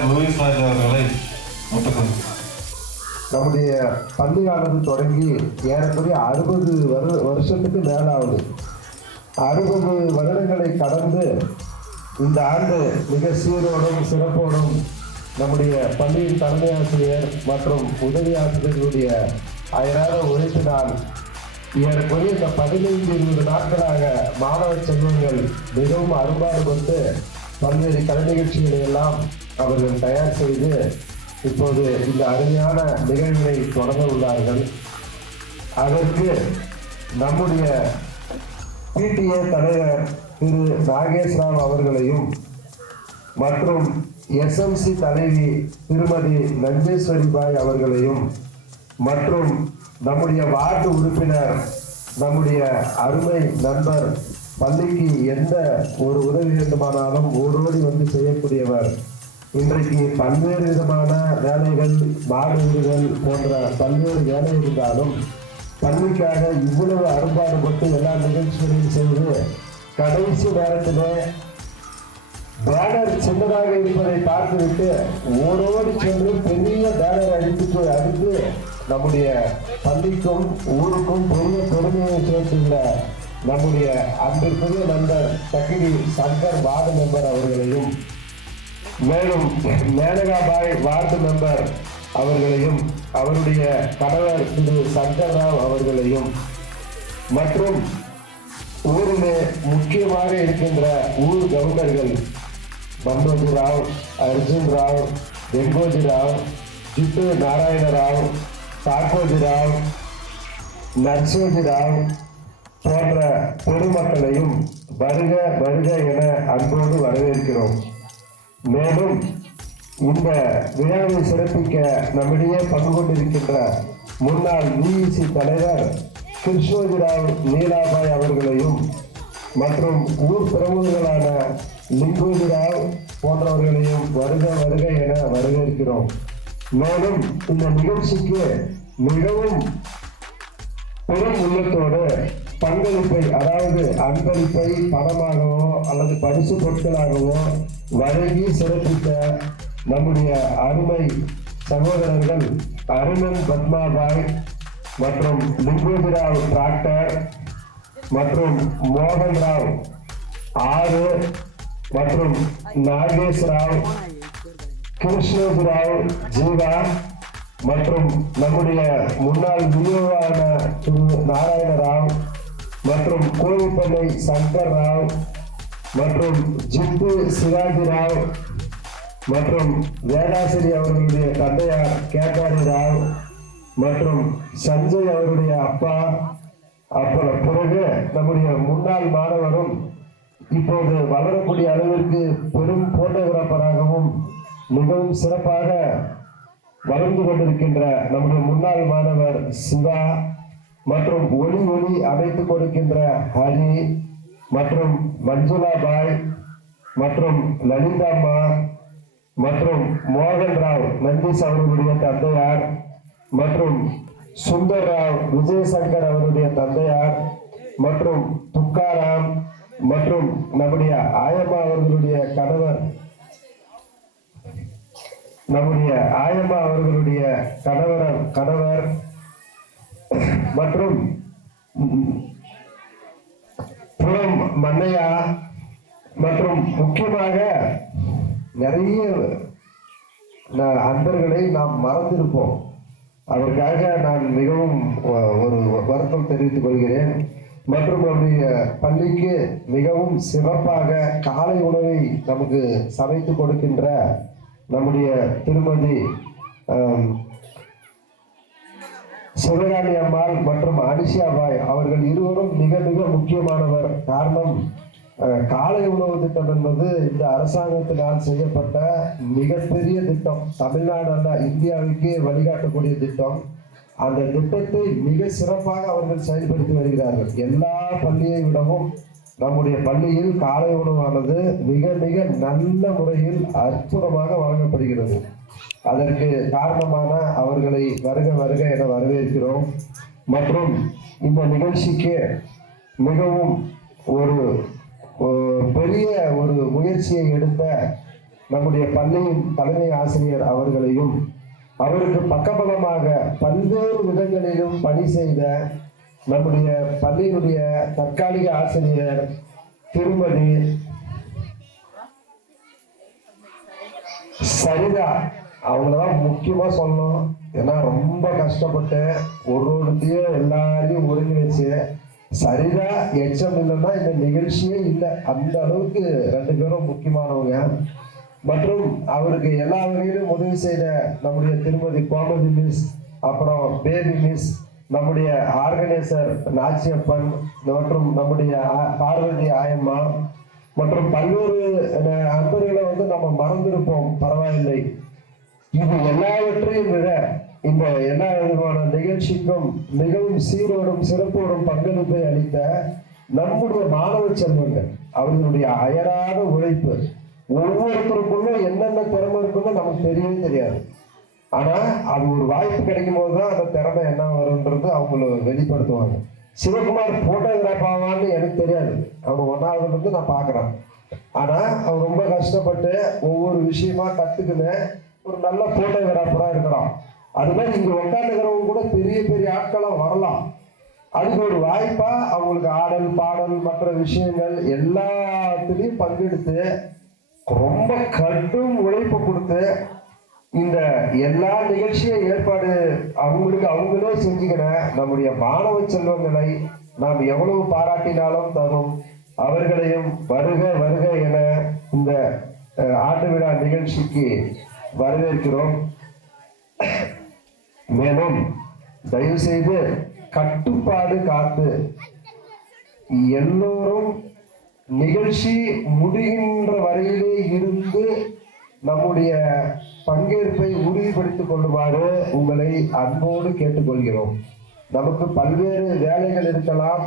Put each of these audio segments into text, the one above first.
ஆசிரியர் லூயிஸ் ராஜ் அவர்களை முட்டுக்கொண்டு. நம்முடைய பள்ளியானது தொடங்கி ஏறக்குறைய 60 வருஷத்துக்கு மேலாகுது. 60 வருடங்களை கடந்து இந்த ஆண்டு மிக சீரோடும் சிறப்போடும் நம்முடைய பள்ளியின் தலைமை ஆசிரியர் மற்றும் உதவி ஆசிரியர்களுடைய அயராத உழைப்பினால் ஏறக்குறைய இந்த 15-20 நாட்களாக மாணவ செல்வங்கள் மிகவும் அரும்பாடுபட்டு பல்வேறு கலை நிகழ்ச்சிகளை எல்லாம் அவர்கள் தயார் செய்து இப்போது இந்த அருமையான நிகழ்வினை தொடங்க உள்ளார்கள். அதற்கு நம்முடைய PTA தலைவர் திரு நாகேஷ் ராவ் அவர்களையும் மற்றும் SMC தலைவி திருமதி நஞ்சேஸ்வரி பாய் அவர்களையும் மற்றும் நம்முடைய வார்டு உறுப்பினர் நம்முடைய அருமை நண்பர், பள்ளிக்கு எந்த ஒரு உதவி வேண்டுமானாலும் ஓடோடி வந்து செய்யக்கூடியவர், இன்றைக்கு பல்வேறு விதமான வேலைகள், மாணவர்கள் போன்ற பல்வேறு வேலை இருந்தாலும் பள்ளிக்காக இவ்வளவு அரும்பாடுபட்டு எல்லா நிகழ்ச்சிகளையும் செய்து கடைசி நேரத்திலே பேனர் சின்னதாக இருப்பதை பார்த்துவிட்டு ஓடோடி சென்று பெரிய பேனர் அடித்து நம்முடைய பள்ளிக்கும் ஊருக்கும் பெரிய பெருமையை சேர்த்துள்ள நம்முடைய அன்பிற்குரிய நண்பர் தக்கிரி சங்கர் வார்டு மெம்பர் அவர்களையும், மேலும் மேனகாபாய் வார்டு மெம்பர் அவர்களையும், அவருடைய கணவர் திரு சங்கர் ராவ் அவர்களையும், மற்றும் ஊரிலே முக்கியமாக இருக்கின்ற ஊர் கவர்னர்கள் மனோஜ் ராவ், அர்ஜுன் ராவ், வெங்கோஜி ராவ், ஜித்து நாராயண ராவ், சாக்கோஜி ராவ், நர்சோஜி ராவ் போன்ற பொதுமக்களையும் வருக வருக என அன்போடு வரவேற்கிறோம். மேலும் இந்த விழாவை சிறப்பிக்க நம்மிடையே பங்கு கொண்டிருக்கின்ற முன்னாள் VEC தலைவர் கிருஷ்ணோஜிராவ் நீலாபாய் அவர்களையும் மற்றும் ஊர் பிரமுகர்களான லிங்கோஜிராவ் போன்றவர்களையும் வருக வருக என வரவேற்கிறோம். மேலும் இந்த நிகழ்ச்சிக்கு மிகவும் பெரும் உள்ளத்தோடு பங்களிப்பை, அதாவது அன்பளிப்பை பணமாகவோ அல்லது பரிசு பொருட்களாகவோ வழங்கி சிறப்பித்த நம்முடைய அருமை சகோதரர்கள் அருணன் பத்மாபாய் மற்றும் லிங்கோஜிராவ் டிராக்டர் மற்றும் மோகன் ராவ் ஆறு மற்றும் நாகேஷ் ராவ், கிருஷ்ணோஜிராவ் ஜீவா மற்றும் நம்முடைய முன்னாள் விநியோகான திரு நாராயண ராவ் மற்றும் கோவிப்பள்ளை சங்கர் ராவ் மற்றும் ஜித்து சிவாஜி ராவ் மற்றும் வேதாசிரி அவர்களுடைய தந்தையார் கேட்டாரி ராவ் மற்றும் சஞ்சய் அவருடைய அப்பா, அப்புறம் பிறகு நம்முடைய முன்னாள் மாணவரும் இப்போது வளரக்கூடிய அளவிற்கு பெரும் போட்டோகிராஃபராகவும் மிகவும் சிறப்பாக வளர்ந்து கொண்டிருக்கின்ற நம்முடைய முன்னாள் மாணவர் சிவா மற்றும் ஒளி அமைத்துக் கொடுக்கின்ற ஹரி மற்றும் மஞ்சுளா பாய் மற்றும் லலிதாம்மா மற்றும் மோகன் ராவ் நந்தீஷ் அவர்களுடைய தந்தையார் மற்றும் சுந்தர் ராவ் விஜயசங்கர் அவருடைய தந்தையார் மற்றும் துக்காராம் மற்றும் நம்முடைய ஆயம்மா அவர்களுடைய கணவர், நம்முடைய ஆயம்மா அவர்களுடைய கணவர் மற்றும் புறம் மன்னையா மற்றும் முக்கியமாக நிறைய அன்பர்களை நாம் மறந்திருப்போம். அதற்காக நான் மிகவும் ஒரு வருத்தம் தெரிவித்துக் கொள்கிறேன். மற்றும் நம்முடைய பள்ளிக்கு மிகவும் சிறப்பாக காலை உணவை நமக்கு சமைத்து கொடுக்கின்ற நம்முடைய திருமதி சிவகாமி அம்மாள் மற்றும் அனிஷா பாய் அவர்கள் இருவரும் மிக மிக முக்கியமானவர். காரணம், காலை உணவு திட்டம் என்பது இந்த அரசாங்கத்தினால் செய்யப்பட்ட மிகப்பெரிய திட்டம். தமிழ்நாடு அல்ல, இந்தியாவுக்கே வழிகாட்டக்கூடிய திட்டம். அந்த திட்டத்தை மிக சிறப்பாக அவர்கள் செயல்படுத்தி வருகிறார்கள். எல்லா பள்ளியை விடவும் நம்முடைய பள்ளியில் காலை உணவானது மிக மிக நல்ல முறையில் அற்புதமாக வழங்கப்படுகிறது. அதற்கு காரணமான அவர்களை வருக வருக என வரவேற்கிறோம். மற்றும் இந்த நிகழ்ச்சிக்கு மிகவும் ஒரு பெரிய ஒரு முயற்சியை எடுத்த நம்முடைய பள்ளியின் தலைமை ஆசிரியர் அவர்களையும், அவருக்கு பக்கபலமாக பல்வேறு விதங்களிலும் பணி செய்த நம்முடைய பள்ளியினுடைய தற்காலிக ஆசிரியர் திருமதி சரிதா, அவங்களதான் முக்கியமா சொல்லணும். ஏன்னா ரொம்ப கஷ்டப்பட்டு ஒருத்தையும் எல்லாரையும் ஒருங்கிணைச்சு, சரிதா எச்சம் இல்லைன்னா இந்த நிகழ்ச்சியே இல்லை. அந்த அளவுக்கு ரெண்டு பேரும் முக்கியமானவங்க. மற்றும் அவருக்கு எல்லா வகையிலும் உதவி செய்த நம்முடைய திருமதி கோமதி மிஸ், அப்புறம் பேபி மிஸ், நம்முடைய ஆர்கனைசர் நாச்சியப்பன், மற்றும் நம்முடைய பார்வதி ஆயம்மா, மற்றும் பல்வேறு அன்பர்களை நம்ம மறந்திருப்போம், பரவாயில்லை. இது எல்லாவற்றையும் விட இந்த எல்லா விதமான நிகழ்ச்சிக்கும் மிகவும் சீரோடும் சிறப்போடும் பங்களிப்பை அளித்த நம்முடைய மாணவ செல்வங்கள், அவர்களுடைய அயராத உழைப்பு. ஒவ்வொருத்தருக்குள்ள என்னென்ன திறமை இருக்குன்னு நமக்கு தெரியவே தெரியாது. ஆனா அது ஒரு வாய்ப்பு கிடைக்கும் போதுதான் அந்த திறமை என்ன வரும்ன்றது அவங்கள வெளிப்படுத்துவாங்க. சிவகுமார் போட்டோகிராஃப் ஆவான்னு எனக்கு தெரியாது, அவன் 1வது இருந்து நான் பாக்குறேன். ஆனா அவன் ரொம்ப கஷ்டப்பட்டு ஒவ்வொரு விஷயமா கத்துக்குன்னு ஒரு நல்ல போட்டோகிராஃபரா இருக்கிறான். அது மாதிரி இங்க உட்காந்துக்கிறவங்க கூட பெரிய பெரிய ஆட்களா வரலாம். அதுக்கு ஒரு வாய்ப்பா அவங்களுக்கு ஆடல் பாடல் மற்ற விஷயங்கள் எல்லாத்துலயும் பங்கெடுத்து ரொம்ப கடும் உழைப்பு கொடுத்து இந்த எல்லா நிகழ்ச்சியும் ஏற்பாடு அவங்களே செஞ்சுக்கிற நம்முடைய மாணவ செல்வங்களை நாம் எவ்வளவு பாராட்டினாலும் தரும். அவர்களையும் வருக வருக என இந்த ஆண்டு விழா நிகழ்ச்சிக்கு வரவேற்கிறோம். மேலும் தயவு செய்து கட்டுப்பாடு காத்து எல்லோரும் நிகழ்ச்சி முடிகின்ற வரையிலே இருந்து நம்முடைய பங்கேற்பை உறுதிப்படுத்திக் கொள்ளுமாறு உங்களை அன்போடு கேட்டுக்கொள்கிறோம். நமக்கு பல்வேறு வேலைகள் இருக்கலாம்,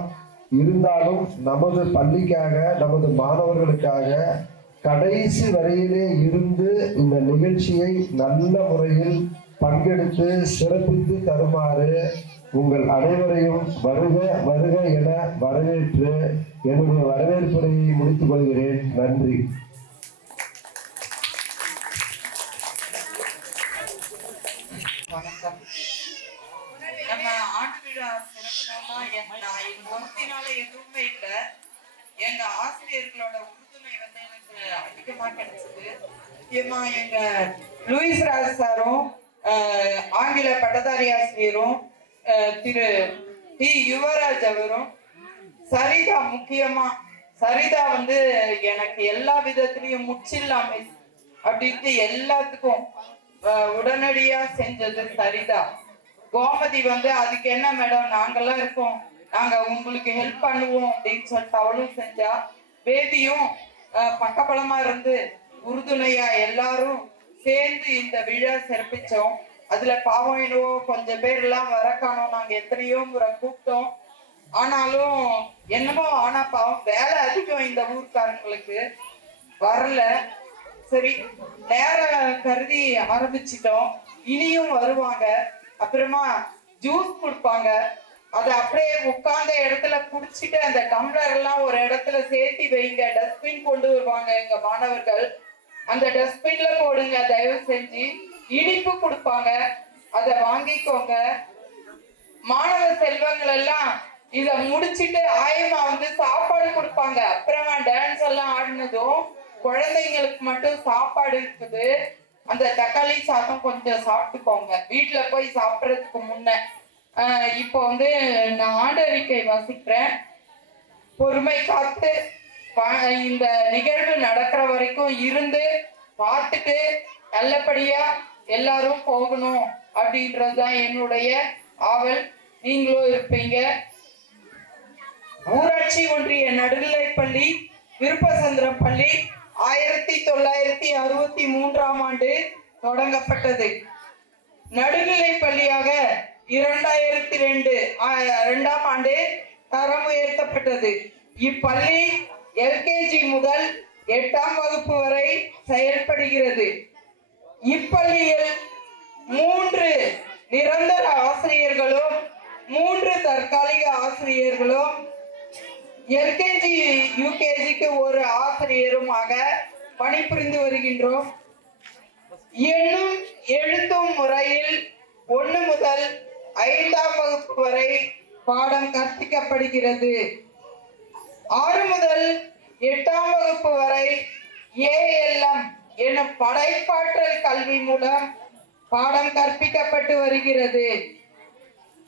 இருந்தாலும் நமது பள்ளிக்காக, நமது மாணவர்களுக்காக கடைசி வரையிலே இருந்து இந்த நிகழ்ச்சியை நல்ல முறையில் பங்கெடுத்து சிறப்பித்து தருமாறு உங்கள் அனைவரையும் வருக வருக என வரவேற்று என்னுடைய வரவேற்புரையை முடித்துக் கொள்கிறேன். நன்றி. வணக்கம். நம்ம ஆண்டு விழா சிறப்புனா ஒருத்தினால எதுவுமே இல்லை. எங்க ஆசிரியர்களோட உறுதுணை எனக்கு அதிகமா கிடைச்சது. முக்கியமா எங்க லூயிஸ் ராஜ் சாரும் ஆங்கில பட்டதாரி ஆசிரியரும் திரு டி யுவராஜ் அவரும், சரிதா முக்கியமா சரிதா எனக்கு எல்லா விதத்திலையும் முச்சில்லாமை அப்படின்ட்டு எல்லாத்துக்கும் உடனடியா செஞ்சது சரிதா. கோமதி அதுக்கு என்ன மேடம், நாங்கெல்லாம் இருக்கோம், நாங்க உங்களுக்கு ஹெல்ப் பண்ணுவோம் அப்படின்னு சொல்லிட்டு அவளும் செஞ்சா. பேபியும் பக்கபலமா இருந்து உறுதுணையா எல்லாரும் சேர்ந்து இந்த விழா சிறப்பிச்சோம். அதுல பாவம் என்னவோ கொஞ்சம் பேர் எல்லாம் வர காணோம். நாங்க எத்தனையோ முறை கூப்பிட்டோம், ஆனாலும் என்னமோ ஆனா பாவம் வேலை அதிகம் இந்த ஊர்க்காரங்களுக்கு, வரல. சரி, நேரம் கருதி ஆரம்பிச்சிட்டோம். இனியும் வருவாங்க. அப்புறமா ஜூஸ் கொடுப்பாங்க. அதை அப்படியே உட்கார்ந்த இடத்துல குடிச்சிட்டு அந்த டம்ளர் எல்லாம் ஒரு இடத்துல சேர்த்தி வைங்க. டஸ்ட்பின் கொண்டு வருவாங்க எங்க மாணவர்கள், அந்த டஸ்ட்பின்ல போடுங்க தயவு செஞ்சு. இனிப்பு கொடுப்பாங்க, அதை வாங்கிக்கோங்க. மாணவ செல்வங்கள் எல்லாம் இத முடிச்சிட்டு ஆயமா சாப்பாடு கொடுப்பாங்க. அப்புறமா டான்ஸ் எல்லாம் ஆடினதும் குழந்தைங்களுக்கு மட்டும் சாப்பாடு இருக்குது. அந்த தக்காளி சாதம் கொஞ்சம் சாப்பிட்டுக்கோங்க வீட்டுல போய் சாப்பிடறதுக்கு முன்ன. இப்போ நான் ஆண்டறிக்கை வாசிக்கிறேன். பொறுமை காத்து இந்த நிகழ்வு நடக்கிற வரைக்கும் இருந்து பார்த்துட்டு நல்லபடியா எல்லாரும் போகணும் அப்படின்றதுதான் என்னுடைய ஆவல். நீங்களும் இருப்பீங்க. ஊராட்சி ஒன்றிய நடுநிலைப்பள்ளி விருப்பசந்திரம் பள்ளி 1963ஆம் ஆண்டு தொடங்கப்பட்டது. நடுநிலை பள்ளியாக 2002ஆம் ஆண்டு தரம் உயர்த்தப்பட்டது. இப்பள்ளி LKG முதல் 8ஆம் வகுப்பு வரை செயல்படுகிறது. இப்பள்ளியில் 3 நிரந்தர ஆசிரியர்களும் 3 தற்காலிக ஆசிரியர்களும், LKG UKGக்கு ஒரு ஆசிரியருமாக பணிபுரிந்து வருகின்றோம். எண்ணும் எழுத்தும் முறையில் 1 முதல் 5ஆம் வகுப்பு வரை பாடம் கற்பிக்கப்படுகிறது. 6 முதல் 8ஆம் வகுப்பு வரை ALM எனும் படைப்பாற்றல் கல்வி மூலம் பாடம் கற்பிக்கப்பட்டு வருகிறது.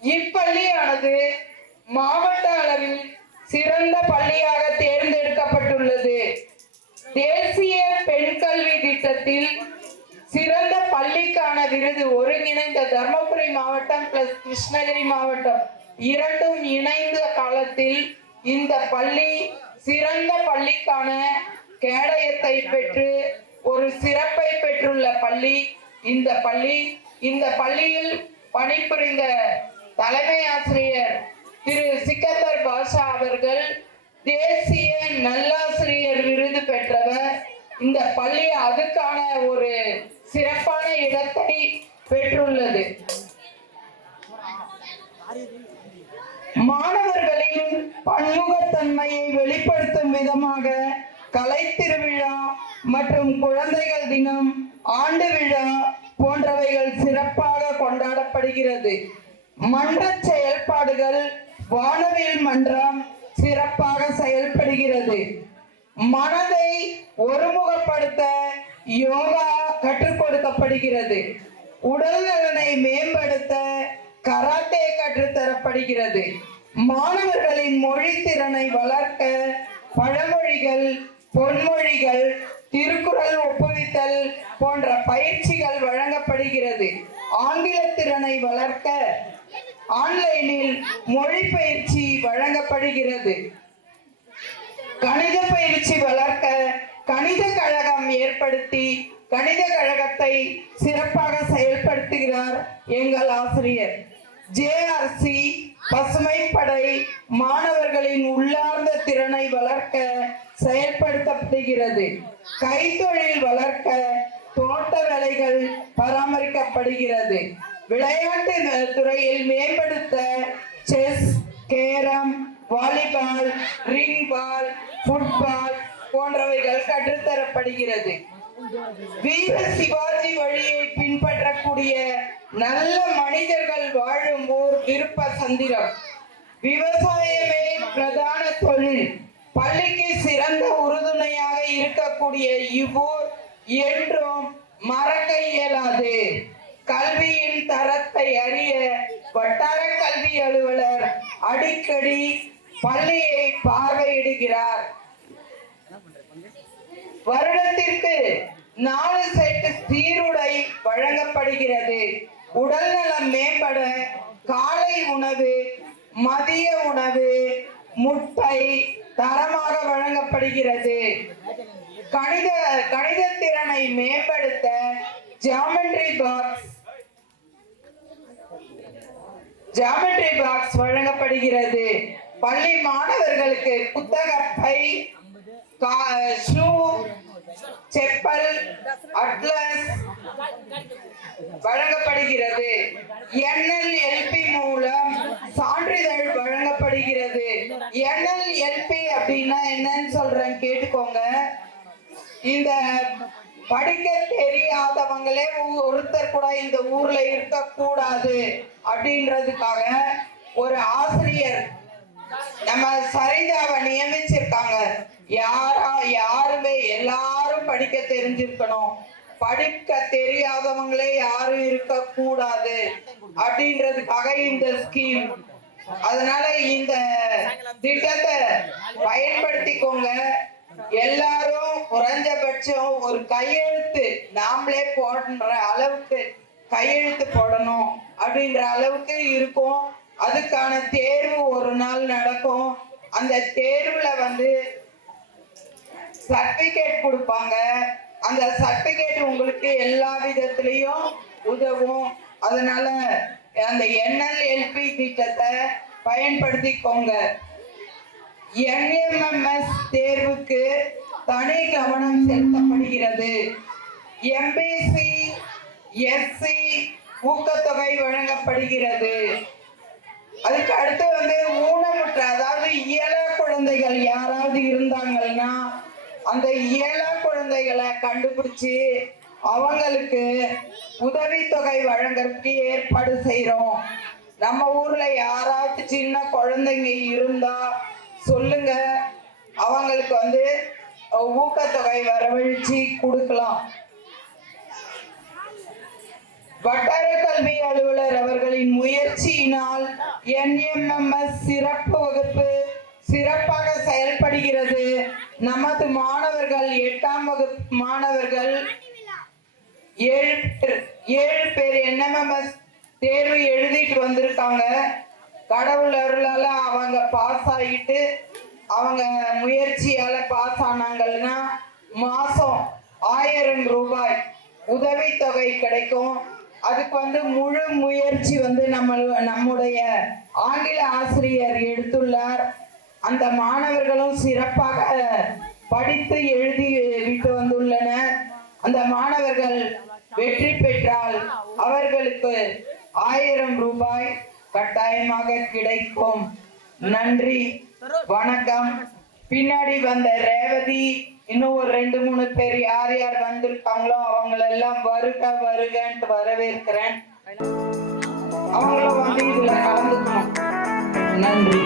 இப்பள்ளியானது மாவட்ட அளவில் சிறந்த பள்ளியாக தேர்ந்தெடுக்கப்பட்டுள்ளது. தேசிய பெண் கல்வி திட்டத்தில் சிறந்த பள்ளிக்கான விருது ஒருங்கிணைந்த தர்மபுரி மாவட்டம் பிளஸ் கிருஷ்ணகிரி மாவட்டம் இரண்டும் இணைந்த காலத்தில் இந்த பள்ளி சிறந்த பள்ளிக்கான கேடயத்தை பெற்று ஒரு சிறப்பை பெற்றுள்ள பள்ளி இந்த பள்ளி. இந்த பள்ளியில் பணிபுரிந்த தலைமை ஆசிரியர் திரு சிக்கந்தர் பாஷா அவர்கள் தேசிய நல்லாசிரியர் விருது பெற்றவர். இந்த பள்ளி அதுக்கான ஒரு சிறப்பான இடத்தை பெற்றுள்ளது. மாணவர்களின் பன்முகத்தன்மையை வெளிப்படுத்தும் விதமாக கலை திருவிழா மற்றும் குழந்தைகள் தினம், ஆண்டு விழா போன்றவைகள் சிறப்பாக கொண்டாடப்படுகிறது. மன்ற செயல்பாடுகள் வானவில் மன்றம் சிறப்பாக செயல்படுகிறது. மனதை ஒருமுகப்படுத்த யோகா கற்றுக் கொடுக்கப்படுகிறது. உடல் நலனை மேம்படுத்த கராத்தே கற்றுத்தரப்படுகிறது. மாணவர்களின் மொழி திறனை வளர்க்க பழமொழிகள், பொன்மொழிகள், திருக்குறள் ஒப்புவித்தல் போன்ற பயிற்சிகள் வழங்கப்படுகிறது. ஆங்கில திறனை வளர்க்க ஆன்லைனில் மொழி பயிற்சி வழங்கப்படுகிறது. கணித பயிற்சி வளர்க்க கணித கழகம் ஏற்படுத்தி கணித கழகத்தை சிறப்பாக செயல்படுத்துகிறார் எங்கள் ஆசிரியர். JRC பசுமைப்படை மாணவர்களின் உள்ளார்ந்த திறனை வளர்க்க செயல்படுத்தப்படுகிறது. கைத்தொழில் வளர்க்க தோட்ட வேலைகள் பராமரிக்கப்படுகிறது. விளையாட்டு துறையில் மேம்படுத்த chess, carrom, volleyball, ring ball, football போன்றவைகள் கற்றுத்தரப்படுகிறது. வீர சிவாஜி வழியை பின்பற்றக்கூடிய நல்ல மனிதர்கள் வாழும் ஊர் விருப்ப சந்திரம். விவசாயமே பிரதான தொழில். பள்ளிக்கு சிறந்த உறுதுணையாக இருக்கக்கூடிய இவ்வூர் என்றும் மறக்க இயலாது. கல்வியின் தரத்தை அறிய வட்டார கல்வி அலுவலர் அடிக்கடி பள்ளியை பார்வையிடுகிறார். வருடத்திற்கு 4 செட் சீருடை வழங்கப்படுகிறது. உடல் நலம் மேம்பட காலை உணவு, மதிய உணவு, முட்டை தரமாக வழங்கப்படுகிறது. கணித திறனை மேம்படுத்த ஜாமெட்ரி பாக்ஸ் வழங்கப்படுகிறது. பள்ளி மாணவர்களுக்கு புத்தக பை, ஷூ, செப்பல், அட்லஸ் வழங்கப்படுகிறது. NLLP மூலம் சான்றிதழ் வழங்கப்படுகிறது. NLLP அப்படின்னா என்னன்னு சொல்றேன் கேட்டுக்கோங்க. இந்த படிக்க தெரியாதவங்களே ஒருத்தர் கூட இந்த ஊர்ல இருக்க கூடாது அப்படின்றதுக்காக ஒரு ஆசிரியர் நம்ம சரிதாவை நியமிச்சிருக்காங்க. யாருமே எல்லாரும் படிக்க தெரிஞ்சிருக்கணும், படிக்க தெரியாதவங்களே யாரும் இருக்க கூடாது அப்படின்றதுக்காக இந்த ஸ்கீம். அதனால இந்த திட்டத்தை பயன்படுத்திக்கோங்க. எல்லாரும் குறைஞ்சபட்சம் ஒரு கையெழுத்து நாமளே போடுற அளவுக்கு கையெழுத்து போடணும் அப்படின்ற அளவுக்கு இருக்கும். அதுக்கான தேர்வு ஒரு நாள் நடக்கும். அந்த தேர்வுல சர்டிபிகேட் கொடுப்பாங்க. அந்த சர்டிபிகேட் உங்களுக்கு எல்லா விதத்திலையும் உதவும். அதனால அந்த NLLP திட்டத்தை பயன்படுத்திக்கோங்க. NMMS தேர்வுக்கு தனி கவனம் செலுத்தப்படுகிறது. MBC SC ஊக்கத்தொகை வழங்கப்படுகிறது. அதுக்கு அடுத்து ஊனமுற்ற, அதாவது இயல குழந்தைகள் யாராவது இருந்தாங்கன்னா அந்த ஏழை குழந்தைகளை கண்டுபிடிச்சு அவங்களுக்கு உதவித்தொகை வழங்கறதுக்கு ஏற்பாடு செய்றோம். நம்ம ஊர்ல யாராவது சின்ன குழந்தைங்க இருந்தா சொல்லுங்க, அவங்களுக்கு ஊக்கத்தொகை வரவழைச்சு கொடுக்கலாம். வட்டார கல்வி அலுவலர் அவர்களின் முயற்சியினால் NMMS சிறப்பு வகுப்பு சிறப்பாக செயல்படுகிறது. நமது மாணவர்கள் 8ஆம் வகுப்பு மாணவர்கள் 7 பேர் NMMS தேர்வு எழுதிட்டு வந்திருக்காங்க. கடவுள் அருளால அவங்க பாஸ் ஆகிட்டு அவங்க முயற்சியால பாஸ் ஆனாங்கன்னா மாசம் 1000 ரூபாய் உதவித்தொகை கிடைக்கும். அதுக்கு முழு முயற்சி நம்முடைய ஆங்கில ஆசிரியர் எடுத்துள்ளார். அந்த மாணவர்களும் சிறப்பாக படித்து எழுதி விட்டு வந்துள்ளனர். அந்த மாணவர்கள் வெற்றி பெற்றால் அவர்களுக்கு 1000 ரூபாய் கட்டாயமாக கிடைக்கும். நன்றி, வணக்கம். பின்னாடி வந்த ரேவதி, இன்னும் ஒரு 2-3 பேர் யார் யார் வந்திருக்காங்களோ அவங்களெல்லாம் வருக வருகன்ட்டு வரவேற்கிறேன். அவங்களும் இதுல கலந்துக்கணும். நன்றி.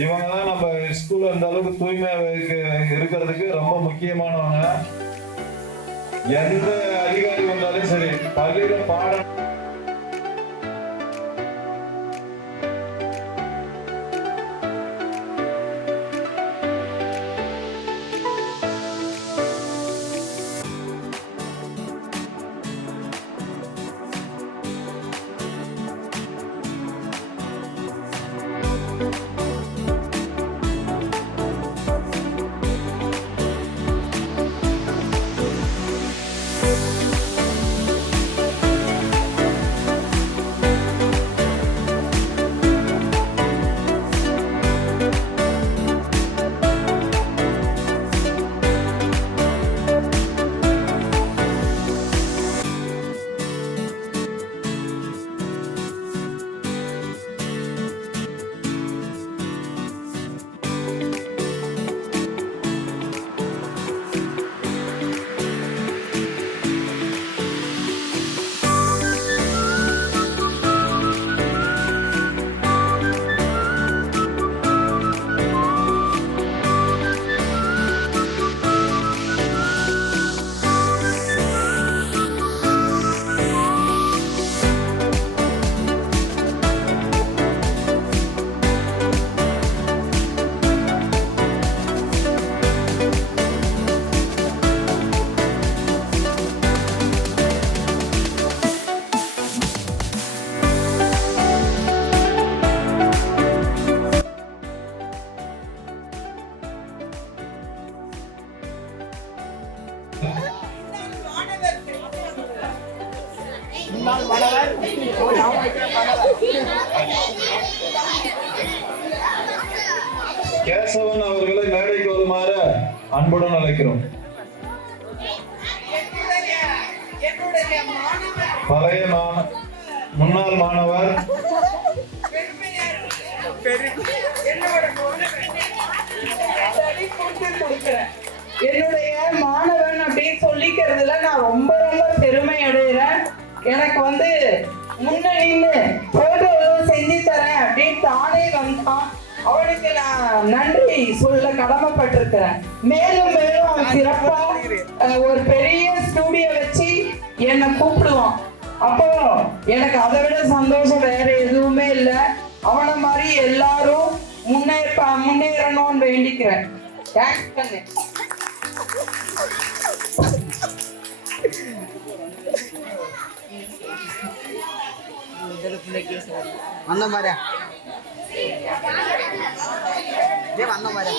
இவங்க தான் நம்ம ஸ்கூல்ல இந்த அளவுக்கு தூய்மையா இருக்கிறதுக்கு ரொம்ப முக்கியமானவங்க. எந்த அதிகாரி வந்தாலும் சரி, பள்ளியில பாடம் கேசவன் அவர்களை மேடைக்கு வருமாறு அன்புடன் அழைக்கிறோம். பழைய முன்னாள் மாணவர் என்னுடைய மாணவன் அப்படின்னு சொல்லிக்கிறதுல நான் ரொம்ப ரொம்ப பெருமை அடைகிறேன். எனக்கு வந்து முன்னணின்னு போட்டோ செஞ்சு தரேன் அப்படின்னு தானே வந்தான். அவனுக்கு நான் நன்றி சொல்ல கடமைப்பட்டிருக்கிறேன். மேலும் மேலும் அவன் சிறப்பா ஒரு பெரிய ஸ்டூடியோ வச்சு என்னை கூப்பிடுவான். அப்போ எனக்கு அதை விட சந்தோஷம் வேற எதுவுமே இல்லை. அவனை மாதிரி எல்லாரும் முன்னேறணும்னு வேண்டிக்கிறேன். தேங்க்ஸ் பண்ணு. வந்த மாதிரியா வந்த மாதிரியா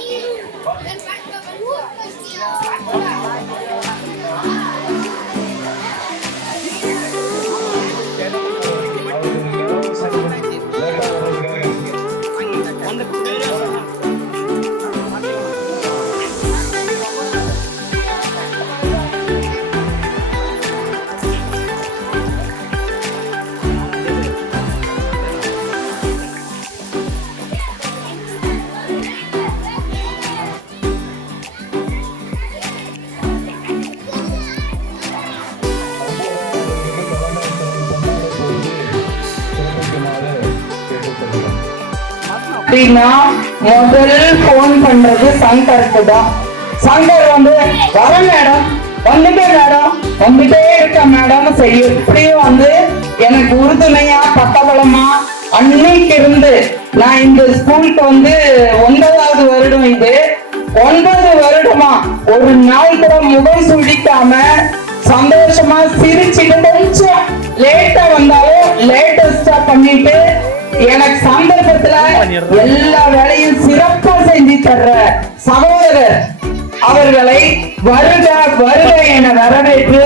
அப்படின்னா முதல் போன் பண்றது சங்கருக்கு தான். சங்கர் வந்து வர மேடம், வந்துட்டே மேடம், வந்துட்டே இருக்க மேடம், சரி எப்படியும் வந்து எனக்கு உறுதுணையா பக்கபலமா அன்னைக்கு இருந்து நான் இந்த ஸ்கூலுக்கு வந்து 9வது வருடம். இது 9 வருடமா ஒரு நாள் கூட முகம் சுழிக்காம சந்தோஷமா சிரிச்சுட்டு கொஞ்சம் லேட்டா வந்தாலும் லேட்டஸ்டா பண்ணிட்டு எனக்கு சந்தர்ப்பத்துல எல்லா வேலையும் சிறப்பா செஞ்சு தர்ற சகோதரர் அவர்களை வருக வருக என வரவேற்று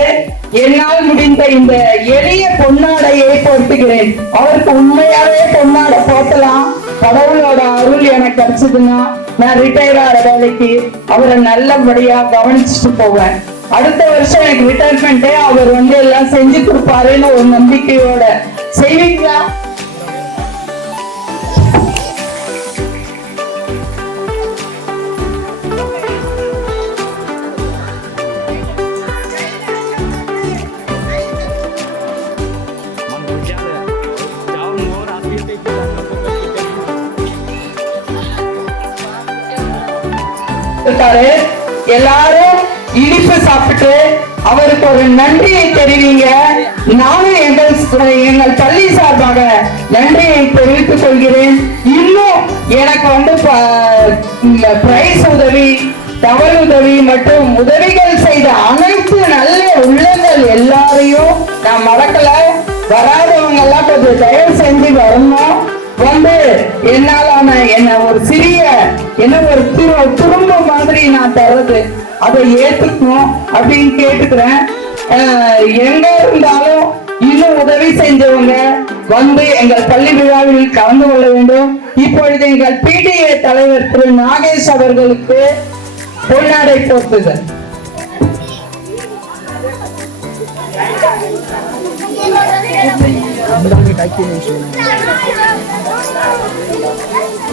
என்னால் முடிந்த இந்த எளிய பொன்னாடையை போட்டுகிறேன். அவருக்கு உண்மையாவே பொன்னாடை போட்டலாம். கடவுளோட அருள் எனக்கு கிடைச்சதுன்னா நான் ரிட்டையர் ஆகிற வேலைக்கு அவரை நல்லபடியா கவனிச்சுட்டு போவேன். அடுத்த வருஷம் எனக்கு ரிட்டையர்மெண்ட்டே அவர் வந்து எல்லாம் செஞ்சு கொடுப்பாருன்னு ஒரு நம்பிக்கையோட செய்வீங்களா? கொடுத்திருக்காரு. எல்லாரும் இனிப்பு சாப்பிட்டு அவருக்கு ஒரு நன்றியை தெரிவிங்க. நானும் எங்கள் பள்ளி சார்பாக நன்றியை தெரிவித்துக் கொள்கிறேன். இன்னும் எனக்கு பிரைஸ் உதவி, தவறு உதவி மற்றும் உதவிகள் செய்த அனைத்து நல்ல உள்ளங்கள் எல்லாரையும் நான் மறக்கல. வராதவங்க எல்லாம் கொஞ்சம் தயவு செஞ்சு வரணும். என்னாலான என்ன ஒரு சிறிய ஒரு குடும்பம் மாதிரி நான் தர்றது அதை ஏத்துக்கணும் அப்படின்னு கேட்டுக்கிறேன். எங்க இருந்தாலும் இன்னும் உதவி செஞ்சவங்க எங்கள் பள்ளி விழாவில் கலந்து கொள்ள வேண்டும். இப்பொழுது எங்கள் PTA தலைவர் திரு நாகேஷ் அவர்களுக்கு பொன்னாடை போர்த்துதல்.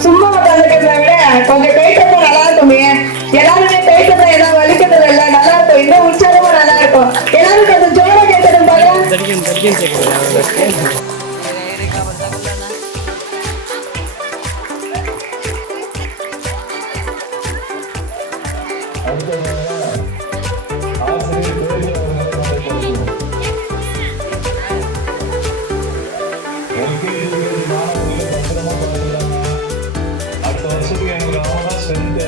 சும்மா உட்காந்துக்கிறத விட கொஞ்சம் கைத்தப்ப நல்லா இருக்குமே. எல்லாருமே கைத்தப்ப ஏதாவது வலிக்கிறது இல்ல, நல்லா இருக்கும். இன்னும் உற்சாகமா நல்லா இருக்கும். எல்லாரும் கொஞ்சம் ஜோரா கேட்கணும் பாருங்க. அடுத்த வருஷத்துக்கு எங்களுக்கு அவங்க தான் செஞ்ச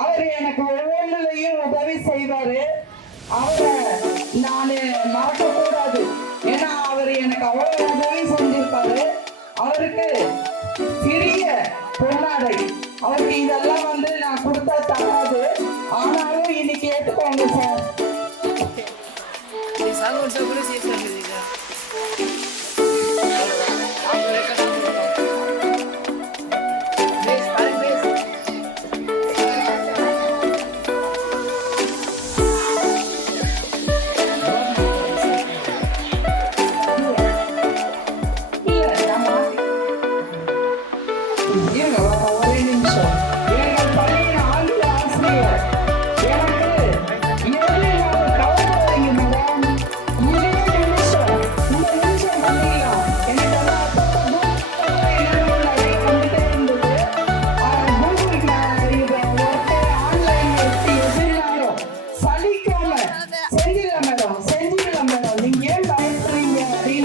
அவரு எனக்கு ஒவ்வொன்றுலையும் உதவி செய்வாரு. அவரை நானு மறக்க கூடாது. ஏன்னா அவரு எனக்கு அவ்வளவு உதவி செஞ்சிருப்பாரு. அவருக்கு சிறிய பொன்னாடை, அவருக்கு இதெல்லாம் நான் கொடுத்தா தராது. ஆனாலும் இன்னைக்கு ஏற்றுக்கோங்க சார்.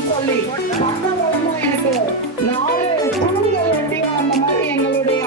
சொல்லி பக்கம் எனக்கு 4 தூண்கள் வண்டியும் அந்த மாதிரி எங்களுடைய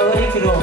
கௌரவிக்கிறோம்.